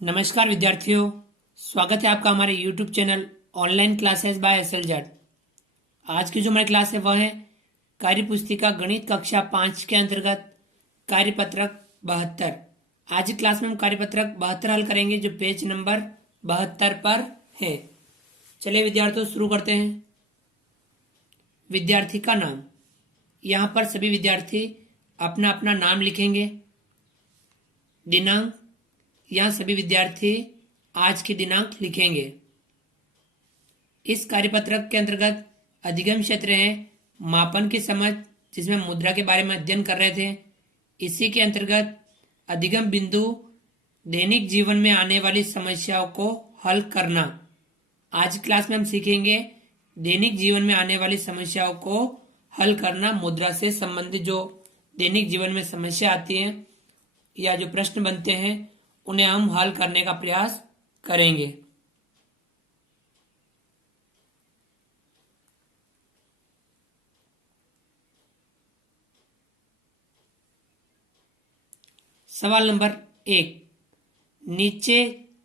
नमस्कार विद्यार्थियों, स्वागत है आपका हमारे YouTube channel online classes bye SLZ। आज की जो हमारी क्लास है वह है कार्य पुस्तिका गणित कक्षा 5 के अंतर्गत कार्यपत्रक 72। आज की क्लास में हम कार्यपत्रक 72 हल करेंगे जो पेज नंबर 72 पर है। चलिए विद्यार्थियों शुरू करते हैं। विद्यार्थी का नाम, यहाँ पर सभी विद्यार्थी अपना अपना नाम लिखेंगे। दिनांक, यहाँ सभी विद्यार्थी आज की दिनांक लिखेंगे। इस कार्यपत्रक के अंतर्गत अधिगम क्षेत्र है मापन की समझ, जिसमें मुद्रा के बारे में अध्ययन कर रहे थे। इसी के अंतर्गत अधिगम बिंदु दैनिक जीवन में आने वाली समस्याओं को हल करना। आज क्लास में हम सीखेंगे दैनिक जीवन में आने वाली समस्याओं को हल करना। मुद्रा से संबंधित जो दैनिक जीवन में समस्या आती है या जो प्रश्न बनते हैं उन्हें हम हल करने का प्रयास करेंगे। सवाल नंबर 1, नीचे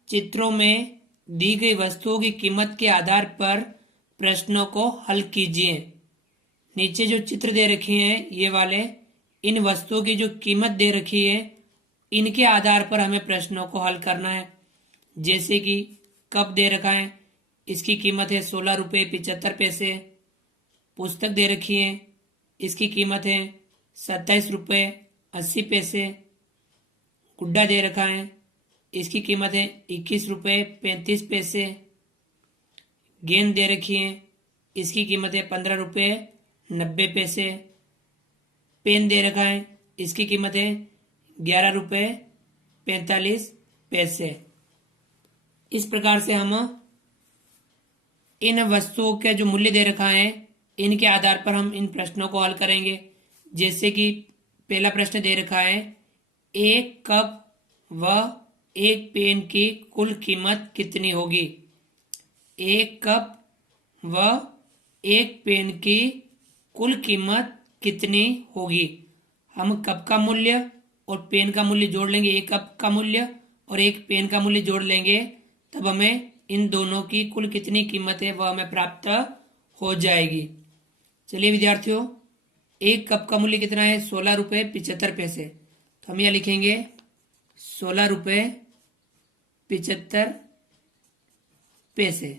चित्रों में दी गई वस्तुओं की कीमत के आधार पर प्रश्नों को हल कीजिए। नीचे जो चित्र दे रखे हैं ये वाले, इन वस्तुओं की जो कीमत दे रखी है इनके आधार पर हमें प्रश्नों को हल करना है। जैसे कि कप दे रखा है, इसकी कीमत है 16 रुपये 75 पैसे। पुस्तक दे रखी है, इसकी कीमत है 27 रुपये 80 पैसे। गुड्डा दे रखा है, इसकी कीमत है 21 रुपये 35 पैसे। गेंद दे रखी है, इसकी कीमत है 15 रुपये 90 पैसे। पेन दे रखा है, इसकी कीमत है 11 रुपये 45 पैसे। इस प्रकार से हम इन वस्तुओं के जो मूल्य दे रखा है इनके आधार पर हम इन प्रश्नों को हल करेंगे। जैसे कि पहला प्रश्न दे रखा है, एक कप व एक पेन की कुल कीमत कितनी होगी। एक कप व एक पेन की कुल कीमत कितनी होगी। हम कप का मूल्य और पेन का मूल्य जोड़ लेंगे, एक कप का मूल्य और एक पेन का मूल्य जोड़ लेंगे, तब हमें इन दोनों की कुल कितनी कीमत है वह हमें प्राप्त हो जाएगी। चलिए विद्यार्थियों, एक कप का मूल्य कितना है 16 रुपये 75 पैसे। तो हम यह लिखेंगे 16 रुपये 75 पैसे।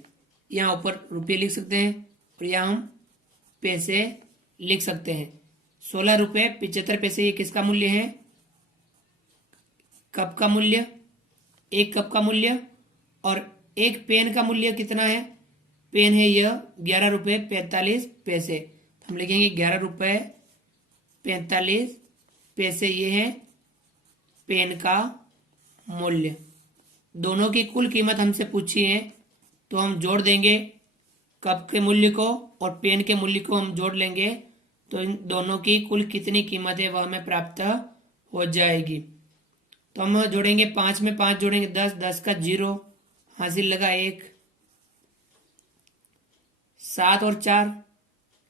यहाँ ऊपर रुपये लिख सकते हैं और यहाँ हम पैसे लिख सकते हैं। 16 रुपये 75 पैसे ये किसका मूल्य है, कप का मूल्य, एक कप का मूल्य। और एक पेन का मूल्य कितना है, पेन है यह 11 रुपये 45 पैसे। तो हम लिखेंगे 11 रुपये 45 पैसे, ये है पेन का मूल्य। दोनों की कुल कीमत हमसे पूछी है तो हम जोड़ देंगे, कप के मूल्य को और पेन के मूल्य को हम जोड़ लेंगे, तो इन दोनों की कुल कितनी कीमत है वह हमें प्राप्त हो जाएगी। तो हम जोड़ेंगे, 5 में 5 जोड़ेंगे 10, 10 का 0 हासिल लगा 1। 7 और 4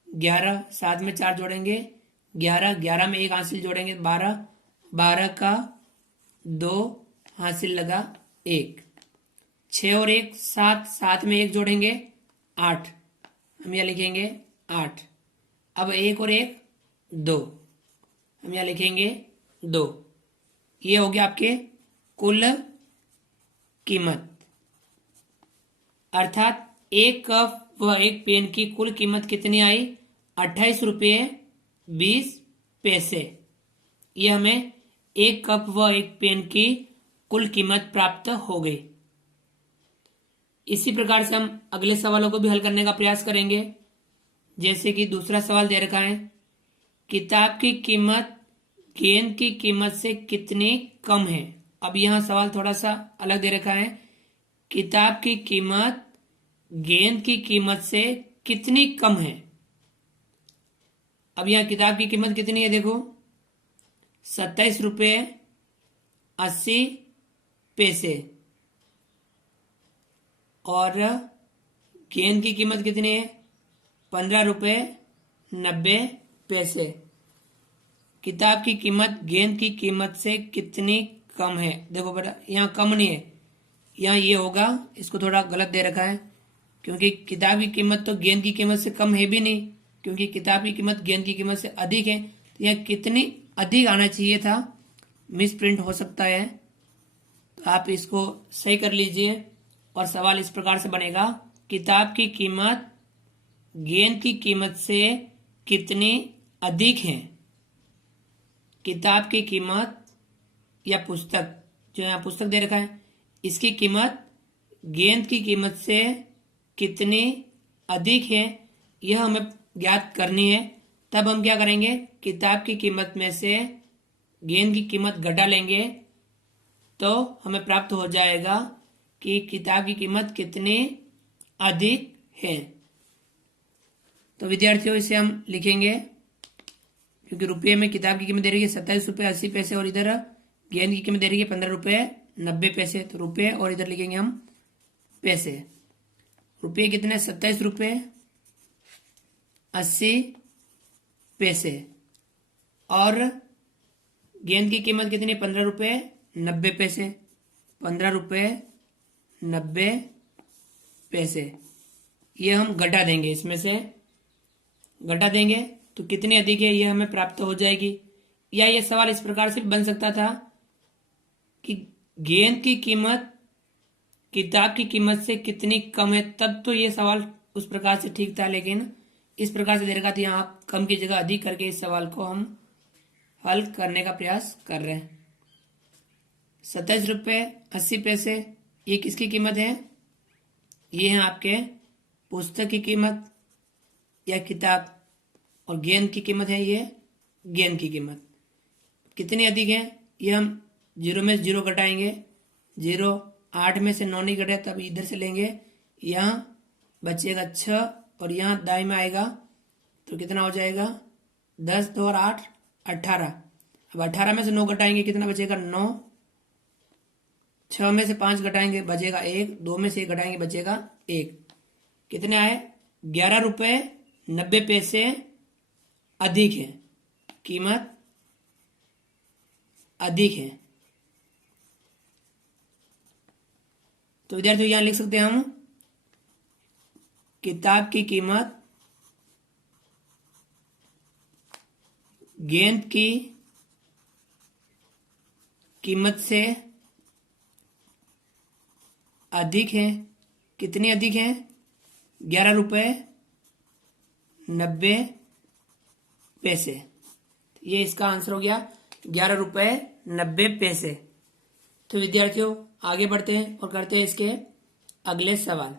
11, 7 में 4 जोड़ेंगे 11, 11 में 1 हासिल जोड़ेंगे 12, 12 का 2 हासिल लगा 1। 6 और 1 7, 7 में 1 जोड़ेंगे 8, हम यह लिखेंगे 8। अब 1 और 1 2, हम यह लिखेंगे 2। ये हो गया आपके कुल कीमत, अर्थात एक कप व एक पेन की कुल कीमत कितनी आई 28 रुपये 20 पैसे। ये हमें एक कप व एक पेन की कुल कीमत प्राप्त हो गई। इसी प्रकार से हम अगले सवालों को भी हल करने का प्रयास करेंगे। जैसे कि दूसरा सवाल दे रखा है, किताब की कीमत गेंद की कीमत से कितनी कम है। अब यहां सवाल थोड़ा सा अलग दे रखा है, किताब की कीमत गेंद की कीमत से कितनी कम है। अब यहां किताब की कीमत कितनी है, देखो 27 रुपये 80 पैसे और गेंद की कीमत कितनी है 15 रुपये 90 पैसे। किताब की कीमत गेंद की कीमत से कितनी कम है। देखो बेटा यहाँ कम नहीं है, यहाँ ये होगा, इसको थोड़ा गलत दे रखा है, क्योंकि किताब की कीमत तो गेंद की कीमत से कम है भी नहीं, क्योंकि किताब की कीमत गेंद की कीमत से अधिक है। तो यहाँ कितनी अधिक आना चाहिए था, मिस प्रिंट हो सकता है। तो आप इसको सही कर लीजिए और सवाल इस प्रकार से बनेगा, किताब की कीमत गेंद की कीमत से कितनी अधिक है। किताब की कीमत या पुस्तक, जो यहाँ पुस्तक दे रखा है, इसकी कीमत गेंद की कीमत से कितनी अधिक है, यह हमें ज्ञात करनी है। तब हम क्या करेंगे, किताब की कीमत में से गेंद की कीमत घटा लेंगे, तो हमें प्राप्त हो जाएगा कि किताब की कीमत कितनी अधिक है। तो विद्यार्थियों इसे हम लिखेंगे, क्योंकि रुपये में किताब की कीमत दे रही है 27 रुपये 80 पैसे और इधर गेंद की कीमत दे रही है 15 रुपये 90 पैसे। तो रुपये और इधर लिखेंगे हम पैसे। रुपये कितने, 27 रुपये 80 पैसे और गेंद की कीमत कितनी, 15 रुपये 90 पैसे। 15 रुपये 90 पैसे ये हम घटा देंगे, इसमें से घटा देंगे तो कितनी अधिक है ये हमें प्राप्त हो जाएगी। या ये सवाल इस प्रकार से बन सकता था कि गेंद की कीमत किताब की कीमत से कितनी कम है, तब तो ये सवाल उस प्रकार से ठीक था। लेकिन इस प्रकार से दे रखा था, यहाँ कम की जगह अधिक करके इस सवाल को हम हल करने का प्रयास कर रहे हैं। 27 रुपये 80 पैसे ये किसकी कीमत है, ये है आपके पुस्तक की कीमत या किताब, और गेंद की कीमत है ये गेंद की कीमत। कितनी अधिक है, ये हम 0 में 0 घटाएंगे, 0 8 में से 9 नहीं घटे तब इधर से लेंगे, यहाँ बचेगा 6 और यहाँ दाई में आएगा तो कितना हो जाएगा 10 2 और 8 18। अब 18 में से 9 घटाएंगे कितना बचेगा 9, 6 में से 5 घटाएंगे बचेगा 1, 2 में से 1 घटाएंगे बचेगा 1। कितने आए, 11 रुपये 90 पैसे अधिक है, कीमत अधिक है। तो विद्यार्थियों यहां लिख सकते हैं हम, किताब की कीमत गेंद की कीमत से अधिक है। कितनी अधिक है, 11 रुपये 90 पैसे। ये इसका आंसर हो गया 11 रुपये 90 पैसे। तो विद्यार्थियों आगे बढ़ते हैं और करते हैं इसके अगले सवाल।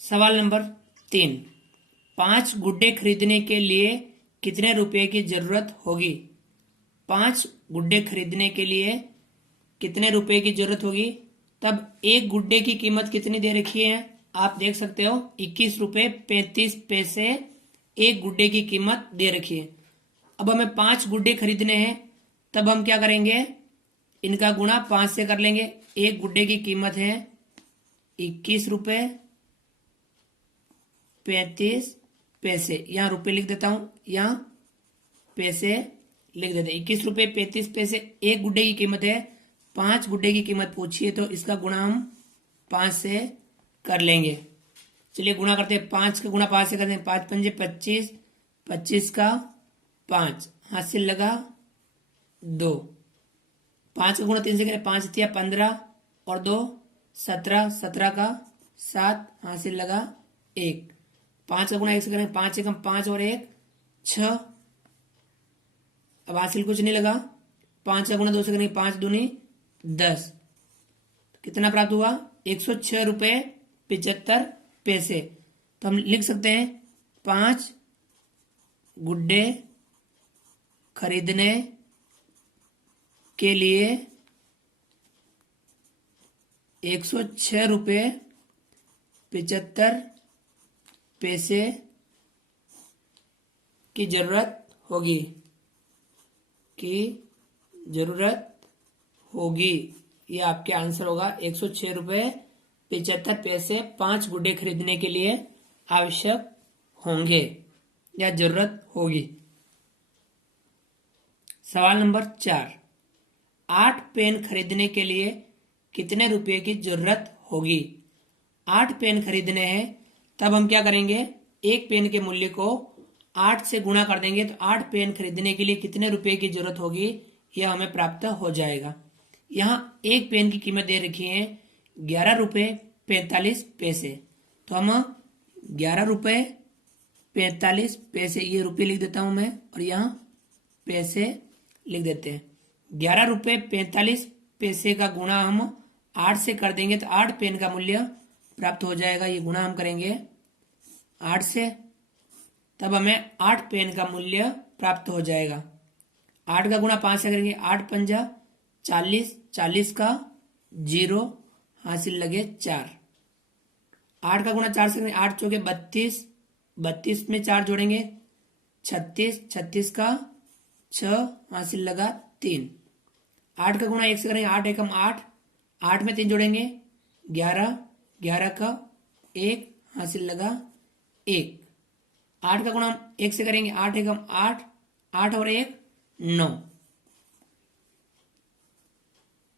सवाल नंबर 3, 5 गुड्डे खरीदने के लिए कितने रुपए की जरूरत होगी। 5 गुड्डे खरीदने के लिए कितने रुपए की जरूरत होगी। तब एक गुड्डे की कीमत कितनी दे रखी है, आप देख सकते हो 21 रुपये 35 पैसे एक गुड्डे की कीमत दे रखी है। अब हमें 5 गुड्डे खरीदने हैं, तब हम क्या करेंगे, इनका गुणा 5 से कर लेंगे। एक गुड्डे की कीमत है 21 रुपये 35 पैसे, यहाँ रुपए लिख देता हूं, यहाँ पैसे लिख देते। 21 रुपये 35 पैसे एक गुड्डे की कीमत है। 5 गुड्डे की कीमत पूछी है तो इसका गुणा हम 5 से कर लेंगे। चलिए गुणा करते हैं, 5 का गुणा 5 से करते हैं। 5 पंजे 25, 25 का 5, हाथ से लगा 2। 5 का गुणा 3 से करें, 5 तिया 15 और 2 17, 17 का 7, हाथ से लगा 1। 5 का गुणा 1 से करें, 5 एकम 5 और 1 6। अब हासिल कुछ नहीं लगा। 5 का गुणा 2 से करेंगे, 5 दूनी 10। कितना प्राप्त हुआ, 106 रुपये 75 पैसे। तो हम लिख सकते हैं 5 गुड्डे खरीदने के लिए 106 रुपये 75 पैसे की जरूरत होगी, ये आपके आंसर होगा 106 रुपये 75 पैसे 5 गुड्डे खरीदने के लिए आवश्यक होंगे या जरूरत होगी। सवाल नंबर 4, 8 पेन खरीदने के लिए कितने रुपए की जरूरत होगी? 8 पेन खरीदने हैं, तब हम क्या करेंगे, एक पेन के मूल्य को 8 से गुणा कर देंगे तो 8 पेन खरीदने के लिए कितने रुपए की जरूरत होगी यह हमें प्राप्त हो जाएगा। यहाँ एक पेन की कीमत दे रखी है 11 रुपये 45 पैसे, तो हम 11 रुपये 45 पैसे, ये रुपये लिख देता हूं मैं और यहाँ पैसे लिख देते हैं। 11 रुपये 45 पैसे का गुणा हम 8 से कर देंगे तो 8 पेन का मूल्य प्राप्त हो जाएगा। ये गुणा हम करेंगे 8 से, तब हमें 8 पेन का मूल्य प्राप्त हो जाएगा। 8 का गुणा 5 से करेंगे, 8 पंजा 40, 40 का 0 हासिल लगे 4। 8 का गुणा 4 से करेंगे, 8 चौके 32, 32 में 4 जोड़ेंगे 36, 36 का 6 हासिल लगा 3। 8 का गुणा 1 से करेंगे, 8 एकम 8, 8 में 3 जोड़ेंगे 11, 11 का 1 हासिल लगा 1। 8 का गुणा 1 से करेंगे, 8 एकम 8, 8 और 1 9।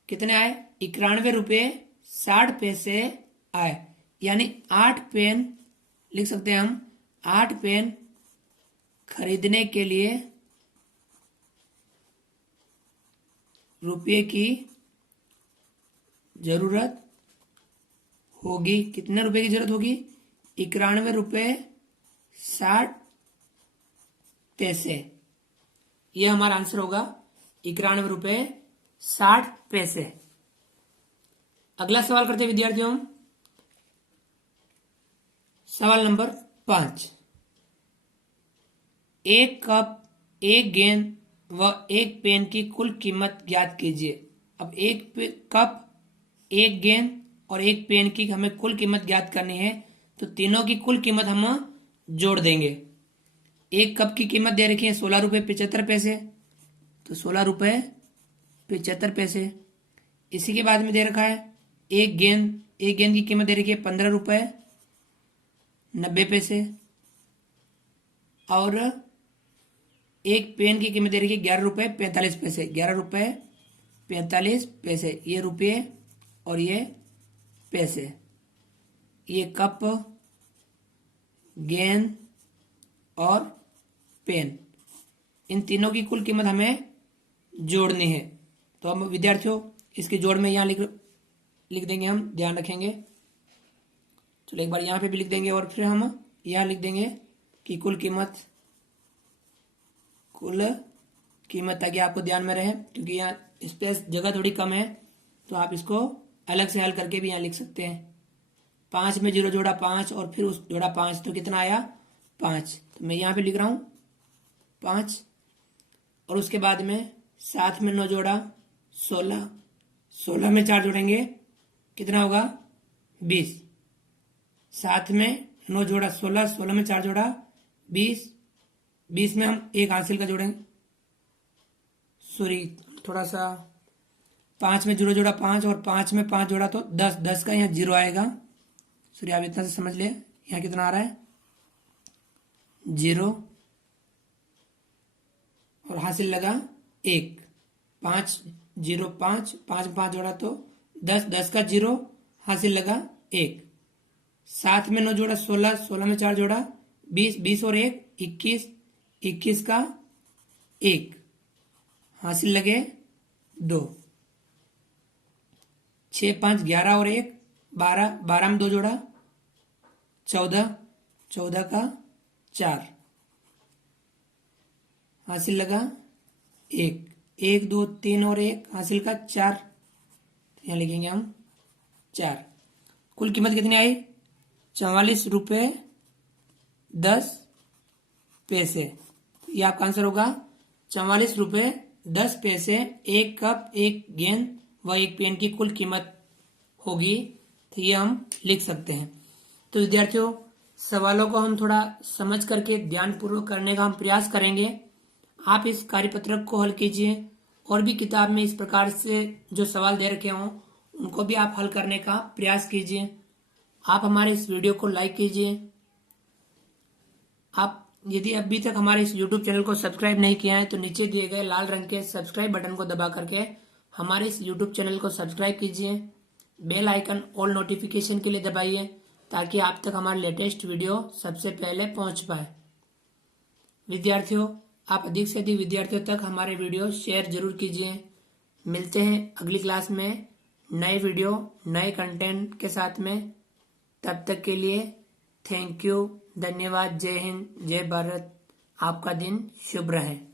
कितने आए? 91 रुपये 60 पैसे आए। यानी 8 पेन लिख सकते हैं हम, 8 पेन खरीदने के लिए रुपये की जरूरत होगी। कितने रुपए की जरूरत होगी? 91 रुपये 60 पैसे। यह हमारा आंसर होगा 91 रुपये 60 पैसे। अगला सवाल करते हैं विद्यार्थियों, सवाल नंबर 5, एक कप, एक गेंद व एक पेन की कुल कीमत ज्ञात कीजिए। अब एक कप, एक गेंद और एक पेन की हमें कुल कीमत ज्ञात करनी है, तो तीनों की कुल कीमत हम जोड़ देंगे। एक कप की कीमत दे रखी है 16 रुपये 75 पैसे, तो 16 रुपये 75 पैसे। इसी के बाद में दे रखा है एक गेंद, एक गेंद की कीमत दे रखी है 15 रुपये 90 पैसे, और एक पेन की कीमत दे रखी है 11 रुपये 45 पैसे, 11 रुपये 45 पैसे। ये रुपये और ये पैसे। ये कप, गेंद और पेन, इन तीनों की कुल कीमत हमें जोड़नी है। तो हम विद्यार्थियों इसके जोड़ में यहाँ लिख देंगे, हम ध्यान रखेंगे। चलो एक बार यहाँ पे भी लिख देंगे और फिर हम यहाँ लिख देंगे कि कुल कीमत ताकि आपको ध्यान में रहे, क्योंकि यहाँ स्पेस जगह थोड़ी कम है, तो आप इसको अलग से हल करके भी यहाँ लिख सकते हैं। 5 में 0 जोड़ा 5 और फिर उस जोड़ा 5, तो कितना आया 5। तो मैं यहाँ पे लिख रहा हूँ 5, और उसके बाद में 7 में 9 जोड़ा 16, 16 में 4 जोड़ेंगे कितना होगा 20। 7 में 9 जोड़ा 16, 16 में 4 जोड़ा 20, 20 में हम एक हासिल का जोड़ेंगे, सॉरी थोड़ा सा, 5 में 0 जोड़ा 5 और 5 में 5 जोड़ा तो 10, 10 का यहाँ 0 आएगा। सॉरी आप इतना से समझ ले, यहाँ कितना आ रहा है 0, और हासिल लगा 1, 5 0 5, 5 में 5 जोड़ा तो 10, 10 का 0 हासिल लगा 1। 7 में 9 जोड़ा 16, 16 में 4 जोड़ा 20, 20 और 1 21, 21 का 1 हासिल लगे 2। 6 5 11 और 1 12, 12 में 2 जोड़ा 14, 14 का 4 हासिल लगा 1, 1 2 3 और 1 हासिल का 4, तो यहाँ लिखेंगे हम 4। कुल कीमत कितनी आई 44 रुपये 10 पैसे। ये आपका आंसर होगा 44 रुपये 10 पैसे। एक कप, एक गेंद व एक पेन की कुल कीमत होगी, तो ये हम लिख सकते हैं। तो विद्यार्थियों सवालों को हम थोड़ा समझ करके ध्यानपूर्वक करने का हम प्रयास करेंगे। आप इस कार्यपत्रक को हल कीजिए, और भी किताब में इस प्रकार से जो सवाल दे रखे हों उनको भी आप हल करने का प्रयास कीजिए। आप हमारे इस वीडियो को लाइक कीजिए। आप यदि अभी तक हमारे इस YouTube चैनल को सब्सक्राइब नहीं किया है तो नीचे दिए गए लाल रंग के सब्सक्राइब बटन को दबा करके हमारे इस YouTube चैनल को सब्सक्राइब कीजिए। बेल आइकन ऑल नोटिफिकेशन के लिए दबाइए ताकि आप तक हमारे लेटेस्ट वीडियो सबसे पहले पहुंच पाए। विद्यार्थियों, आप अधिक से अधिक विद्यार्थियों तक हमारे वीडियो शेयर जरूर कीजिए। मिलते हैं अगली क्लास में नए वीडियो नए कंटेंट के साथ में। तब तक के लिए थैंक यू, धन्यवाद, जय हिंद, जय भारत। आपका दिन शुभ रहे।